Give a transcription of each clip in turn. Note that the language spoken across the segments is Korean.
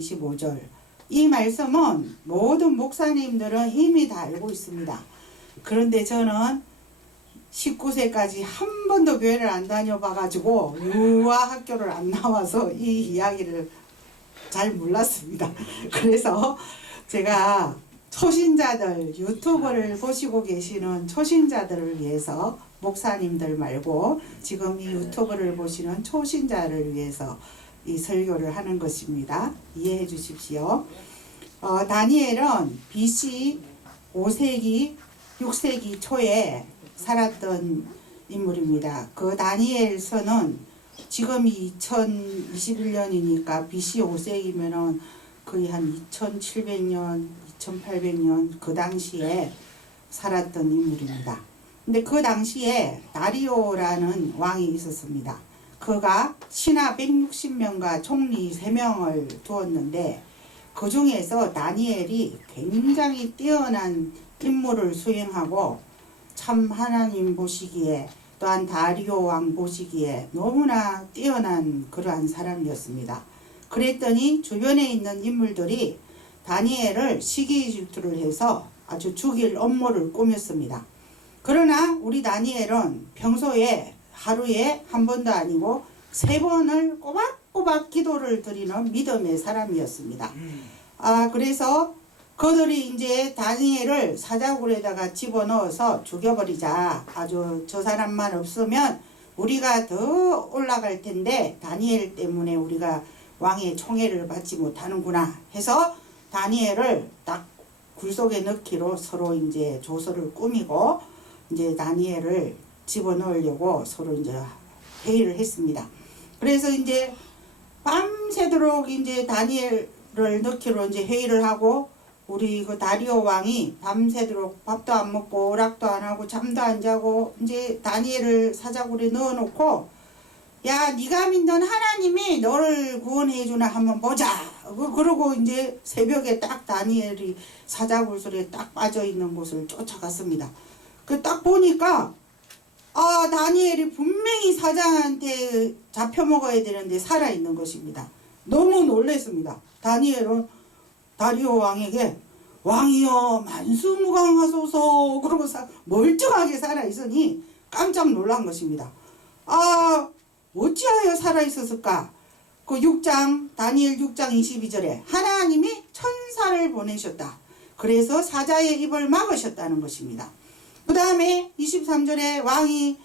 25절. 이 말씀은 모든 목사님들은 이미 다 알고 있습니다. 그런데 저는 19세까지 한 번도 교회를 안 다녀봐가지고 유아학교를 안 나와서 이 이야기를 잘 몰랐습니다. 그래서 제가 초신자들, 유튜브를 보시고 계시는 초신자들을 위해서, 목사님들 말고 지금 이 유튜브를 보시는 초신자를 위해서 이 설교를 하는 것입니다. 이해해 주십시오. 다니엘은 BC 5세기, 6세기 초에 살았던 인물입니다. 그 다니엘서는 지금이 2021년이니까 BC 5세기면은 거의 한 2700년, 2800년 그 당시에 살았던 인물입니다. 근데 그 당시에 다리오라는 왕이 있었습니다. 그가 신하 160명과 총리 3명을 두었는데 그 중에서 다니엘이 굉장히 뛰어난 임무를 수행하고 참 하나님 보시기에 또한 다리오 왕 보시기에 너무나 뛰어난 그러한 사람이었습니다. 그랬더니 주변에 있는 인물들이 다니엘을 시기 질투를 해서 아주 죽일 업무를 꾸몄습니다. 그러나 우리 다니엘은 평소에 하루에 한 번도 아니고 3번을 꼬박꼬박 기도를 드리는 믿음의 사람이었습니다. 그래서 그들이 이제 다니엘을 사자굴에다가 집어넣어서 죽여버리자. 아주 저 사람만 없으면 우리가 더 올라갈 텐데 다니엘 때문에 우리가 왕의 총애를 받지 못하는구나 해서 다니엘을 딱 굴속에 넣기로 서로 이제 조서를 꾸미고 이제 다니엘을 집어넣으려고 서로 이제 회의를 했습니다. 그래서 이제 밤새도록 이제 다니엘을 넣기로 이제 회의를 하고 우리 그 다리오 왕이 밤새도록 밥도 안 먹고 오락도 안 하고 잠도 안 자고 이제 다니엘을 사자굴에 넣어놓고 야, 네가 믿는 하나님이 너를 구원해 주나 한번 보자. 그러고 이제 새벽에 딱 다니엘이 사자굴술에 딱 빠져 있는 곳을 쫓아갔습니다. 그 딱 보니까 다니엘이 분명히 사자한테 잡혀 먹어야 되는데 살아 있는 것입니다. 너무 놀랐습니다. 다니엘은 다리오 왕에게 왕이여 만수무강하소서 그러고 멀쩡하게 살아 있으니 깜짝 놀란 것입니다. 어찌하여 살아 있었을까? 그 6장 다니엘 6장 22절에 하나님이 천사를 보내셨다. 그래서 사자의 입을 막으셨다는 것입니다. 그 다음에 23절에 왕이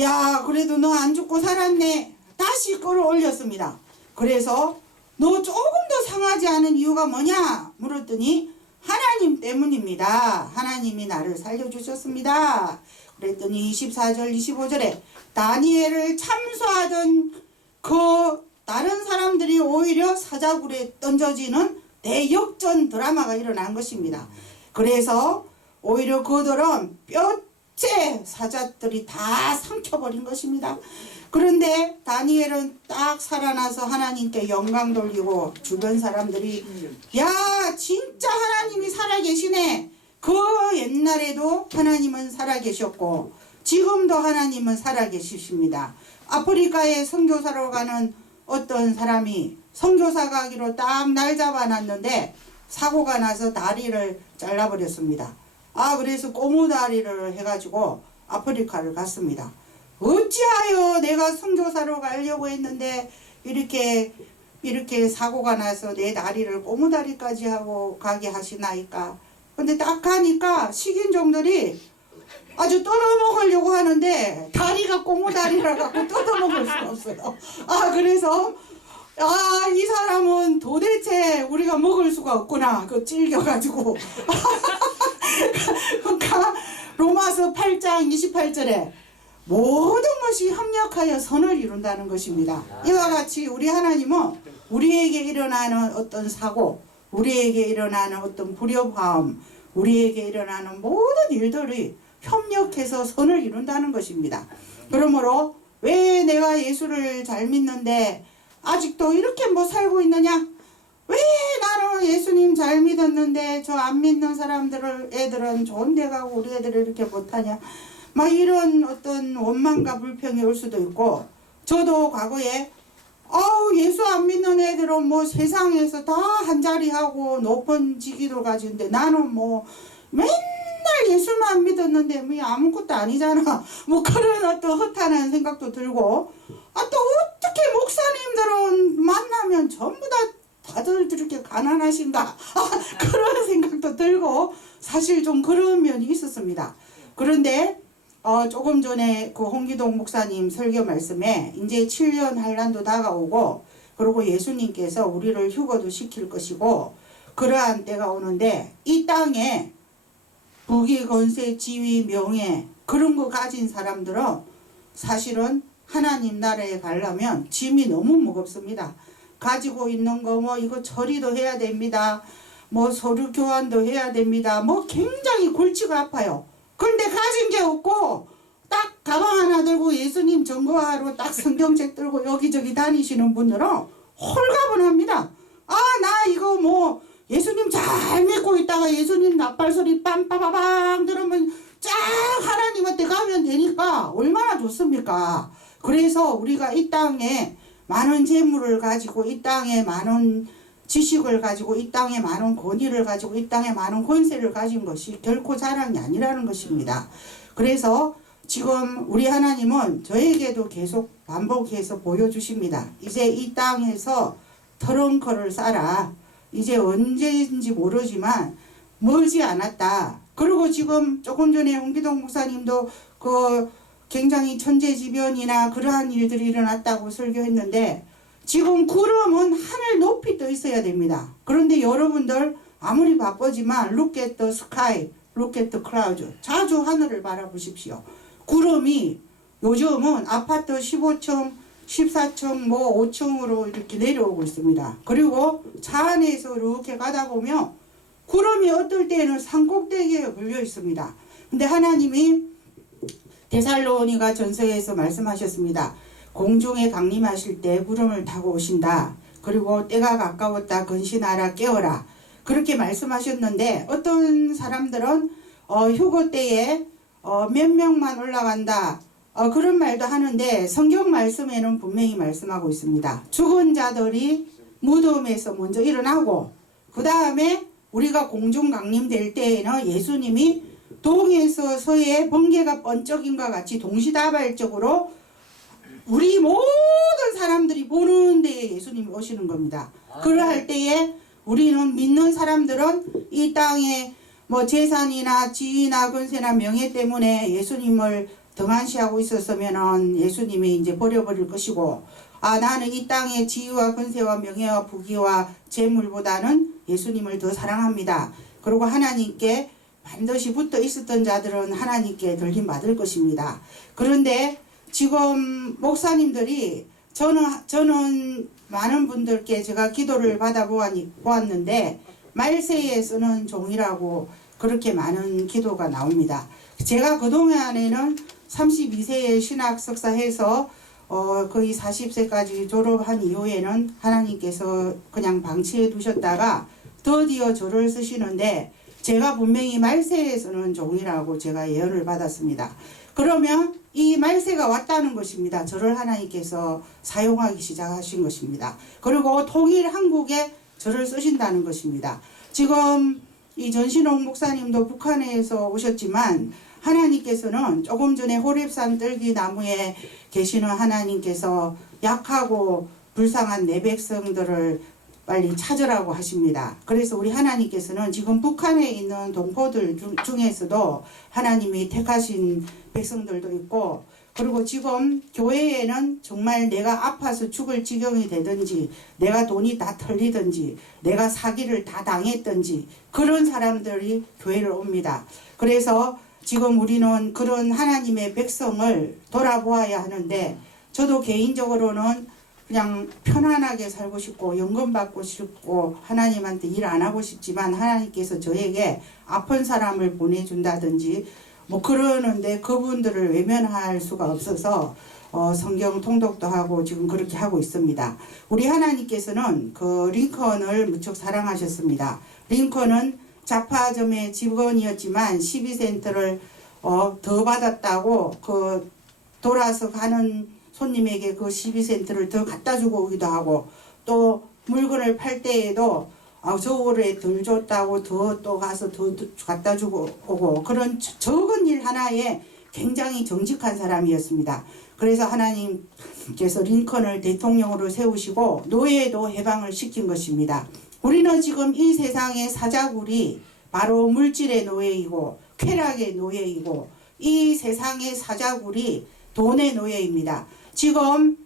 야 그래도 너 안 죽고 살았네. 다시 끌어올렸습니다. 그래서 너 조금 더 상하지 않은 이유가 뭐냐 물었더니 하나님 때문입니다. 하나님이 나를 살려주셨습니다. 그랬더니 24절 25절에 다니엘을 참수하던 그 다른 사람들이 오히려 사자굴에 던져지는 대역전 드라마가 일어난 것입니다. 그래서 오히려 그들은 뼈째 사자들이 다 삼켜버린 것입니다. 그런데 다니엘은 딱 살아나서 하나님께 영광 돌리고 주변 사람들이 야 진짜 하나님이 살아계시네. 그 옛날에도 하나님은 살아계셨고 지금도 하나님은 살아계시십니다. 아프리카에 선교사로 가는 어떤 사람이 선교사 가기로 딱 날 잡아놨는데 사고가 나서 다리를 잘라버렸습니다. 그래서 꼬무다리를 해가지고 아프리카를 갔습니다. 어찌하여 내가 선교사로 가려고 했는데 이렇게 사고가 나서 내 다리를 꼬무다리까지 하고 가게 하시나이까. 근데 딱 가니까 식인종들이 아주 뜯어먹으려고 하는데 다리가 꼬무다리라 갖고 뜯어먹을 수가 없어요. 그래서 이 사람은 도대체 우리가 먹을 수가 없구나. 찔겨가지고. 그러니까 로마서 8장 28절에 모든 것이 협력하여 선을 이룬다는 것입니다. 이와 같이 우리 하나님은 우리에게 일어나는 어떤 사고, 우리에게 일어나는 어떤 불협화음, 우리에게 일어나는 모든 일들이 협력해서 선을 이룬다는 것입니다. 그러므로 왜 내가 예수를 잘 믿는데 아직도 이렇게 살고 있느냐? 왜 나는 예수님 잘 믿었는데 저 안 믿는 애들은 좋은 데 가고 우리 애들은 이렇게 못하냐? 이런 어떤 원망과 불평이 올 수도 있고 저도 과거에 아우 예수 안 믿는 애들은 뭐 세상에서 다 한 자리 하고 높은 직위를 가지는데 나는 뭐 맨날 예수만 믿었는데 뭐 아무것도 아니잖아. 뭐 그런 어떤 허탄한 생각도 들고, 아 또 어떻게 목사님들은 만나면 전부 다 다들 저렇게 가난하신가, 그런 생각도 들고 사실 좀 그런 면이 있었습니다. 그런데 조금 전에 그 홍기동 목사님 설교 말씀에 이제 7년 한란도 다가오고, 그리고 예수님께서 우리를 휴거도 시킬 것이고 그러한 때가 오는데, 이 땅에 부귀 권세 지위 명예 그런 거 가진 사람들은 사실은 하나님 나라에 가려면 짐이 너무 무겁습니다. 가지고 있는 거 뭐 이거 처리도 해야 됩니다. 뭐 서류 교환도 해야 됩니다. 뭐 굉장히 골치가 아파요. 그런데 가진 게 없고 딱 가방 하나 들고 예수님 증거하러 딱 성경책 들고 여기저기 다니시는 분들은 홀가분합니다. 아 나 이거 뭐 예수님 잘 믿고 있다가 예수님 납발소리 빰빠바방 들으면 쫙 하나님한테 가면 되니까 얼마나 좋습니까? 그래서 우리가 이 땅에 많은 재물을 가지고, 이 땅에 많은 지식을 가지고, 이 땅에 많은 권위를 가지고, 이 땅에 많은 권세를 가진 것이 결코 자랑이 아니라는 것입니다. 그래서 지금 우리 하나님은 저에게도 계속 반복해서 보여주십니다. 이제 이 땅에서 트렁크를 싸라. 이제 언제인지 모르지만 멀지 않았다. 그리고 지금 조금 전에 홍기동 목사님도 그 굉장히 천재지변이나 그러한 일들이 일어났다고 설교했는데, 지금 구름은 하늘 높이 떠 있어야 됩니다. 그런데 여러분들 아무리 바쁘지만 look at the sky, look at the clouds, 자주 하늘을 바라보십시오. 구름이 요즘은 아파트 15층, 14층, 뭐 5층으로 이렇게 내려오고 있습니다. 그리고 차 안에서 이렇게 가다 보면 구름이 어떨 때는 산꼭대기에 걸려 있습니다. 근데 하나님이 데살로니가 전서에서 말씀하셨습니다. 공중에 강림하실 때 구름을 타고 오신다. 그리고 때가 가까웠다. 근신하라 깨어라. 그렇게 말씀하셨는데, 어떤 사람들은 휴거 때에 몇 명만 올라간다, 그런 말도 하는데, 성경 말씀에는 분명히 말씀하고 있습니다. 죽은 자들이 무덤에서 먼저 일어나고, 그 다음에 우리가 공중 강림될 때에는 예수님이 동에서 서에 번개가 번쩍임과 같이 동시다발적으로 우리 모든 사람들이 보는 데에 예수님이 오시는 겁니다. 그러할 때에 우리는 믿는 사람들은 이 땅에 뭐 재산이나 지위나 권세나 명예 때문에 예수님을 등한시하고 있었으면은 예수님이 이제 버려버릴 것이고, 나는 이 땅의 지위와 권세와 명예와 부귀와 재물보다는 예수님을 더 사랑합니다. 그리고 하나님께 반드시 붙어 있었던 자들은 하나님께 들림받을 것입니다. 그런데 지금 목사님들이, 저는 많은 분들께 제가 기도를 받아보았는데 말세에 쓰는 종이라고 그렇게 많은 기도가 나옵니다. 제가 그동안에는 32세에 신학 석사해서 거의 40세까지 졸업한 이후에는 하나님께서 그냥 방치해 두셨다가 드디어 저를 쓰시는데, 제가 분명히 말세에 쓰는 종이라고 제가 예언을 받았습니다. 그러면 이 말세가 왔다는 것입니다. 저를 하나님께서 사용하기 시작하신 것입니다. 그리고 통일 한국에 저를 쓰신다는 것입니다. 지금 이 전신홍 목사님도 북한에서 오셨지만 하나님께서는 조금 전에 호렙산 떨기나무에 계시는 하나님께서 약하고 불쌍한 내 백성들을 빨리 찾으라고 하십니다. 그래서 우리 하나님께서는 지금 북한에 있는 동포들 중에서도 하나님이 택하신 백성들도 있고, 그리고 지금 교회에는 정말 내가 아파서 죽을 지경이 되든지, 내가 돈이 다 털리든지, 내가 사기를 다 당했든지 그런 사람들이 교회를 옵니다. 그래서 지금 우리는 그런 하나님의 백성을 돌아보아야 하는데, 저도 개인적으로는 그냥 편안하게 살고 싶고 연금 받고 싶고 하나님한테 일 안 하고 싶지만, 하나님께서 저에게 아픈 사람을 보내준다든지 뭐 그러는데 그분들을 외면할 수가 없어서 성경 통독도 하고 지금 그렇게 하고 있습니다. 우리 하나님께서는 그 링컨을 무척 사랑하셨습니다. 링컨은 자파점의 직원이었지만 12센트를 더 받았다고 그 돌아서 가는 손님에게 그 12센트를 더 갖다 주고 오기도 하고, 또 물건을 팔 때에도 저 올해 덜 줬다고 더 또 가서 더 갖다 주고 오고, 그런 적은 일 하나에 굉장히 정직한 사람이었습니다. 그래서 하나님께서 링컨을 대통령으로 세우시고 노예도 해방을 시킨 것입니다. 우리는 지금 이 세상의 사자굴이 바로 물질의 노예이고 쾌락의 노예이고, 이 세상의 사자굴이 돈의 노예입니다. 지금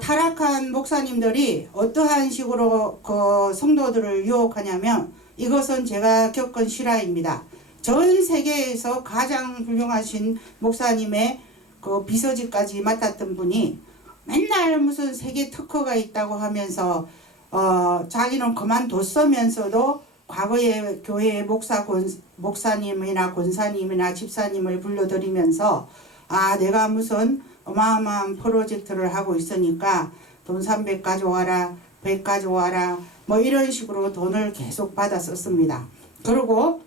타락한 목사님들이 어떠한 식으로 그 성도들을 유혹하냐면, 이것은 제가 겪은 실화입니다. 전 세계에서 가장 훌륭하신 목사님의 그 비서직까지 맡았던 분이 맨날 무슨 세계 특허가 있다고 하면서 자기는 그만뒀으면서도 과거에 교회의 목사님이나 권사님이나 집사님을 불러들이면서 내가 무슨 어마어마한 프로젝트를 하고 있으니까 돈 300 가져와라, 100 가져와라, 뭐 이런 식으로 돈을 계속 받아 썼습니다. 그리고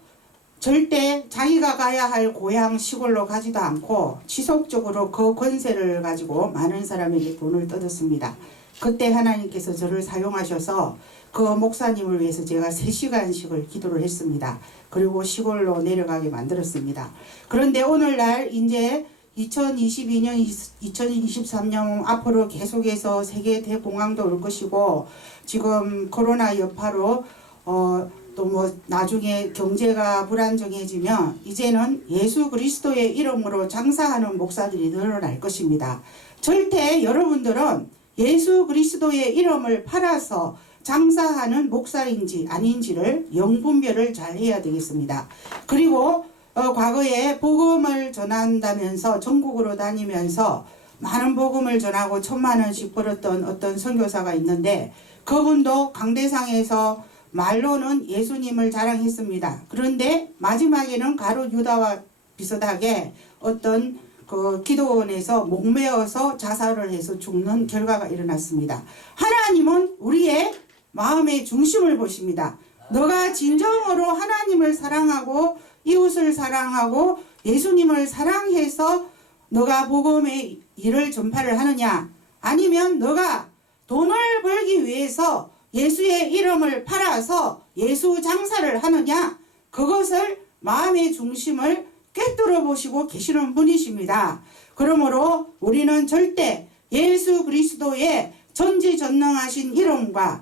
절대 자기가 가야 할 고향 시골로 가지도 않고 지속적으로 그 권세를 가지고 많은 사람에게 돈을 뜯었습니다. 그때 하나님께서 저를 사용하셔서 그 목사님을 위해서 제가 3시간씩을 기도를 했습니다. 그리고 시골로 내려가게 만들었습니다. 그런데 오늘날 이제 2022년, 2023년 앞으로 계속해서 세계 대공황도 올 것이고, 지금 코로나 여파로 또 뭐 나중에 경제가 불안정해지면 이제는 예수 그리스도의 이름으로 장사하는 목사들이 늘어날 것입니다. 절대 여러분들은 예수 그리스도의 이름을 팔아서 장사하는 목사인지 아닌지를 영분별을 잘 해야 되겠습니다. 그리고 과거에 복음을 전한다면서 전국으로 다니면서 많은 복음을 전하고 1000만 원씩 벌었던 어떤 선교사가 있는데, 그분도 강대상에서 말로는 예수님을 자랑했습니다. 그런데 마지막에는 가룟 유다와 비슷하게 어떤 그 기도원에서 목매어서 자살을 해서 죽는 결과가 일어났습니다. 하나님은 우리의 마음의 중심을 보십니다. 너가 진정으로 하나님을 사랑하고 이웃을 사랑하고 예수님을 사랑해서 너가 복음의 일을 전파를 하느냐, 아니면 너가 돈을 벌기 위해서 예수의 이름을 팔아서 예수 장사를 하느냐, 그것을 마음의 중심을 꿰뚫어 보시고 계시는 분이십니다. 그러므로 우리는 절대 예수 그리스도의 전지전능하신 이름과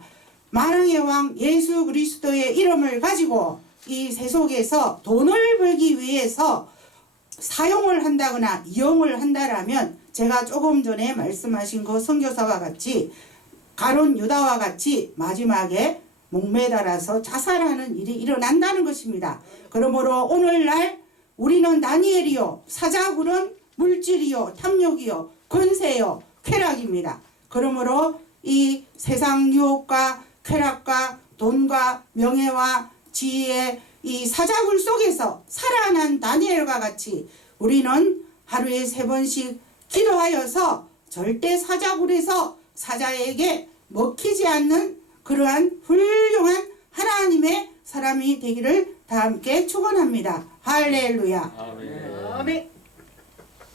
만왕의 왕 예수 그리스도의 이름을 가지고 이 세속에서 돈을 벌기 위해서 사용을 한다거나 이용을 한다라면, 제가 조금 전에 말씀하신 그 선교사와 같이 가룟 유다와 같이 마지막에 목매달아서 자살하는 일이 일어난다는 것입니다. 그러므로 오늘날 우리는 다니엘이요, 사자굴은 물질이요, 탐욕이요, 권세요, 쾌락입니다. 그러므로 이 세상 유혹과 쾌락과 돈과 명예와 지혜의 이 사자굴 속에서 살아난 다니엘과 같이 우리는 하루에 3번씩 기도하여서 절대 사자굴에서 사자에게 먹히지 않는 그러한 훌륭한 하나님의 사람이 되기를 다 함께 축원합니다. 할렐루야. 아멘.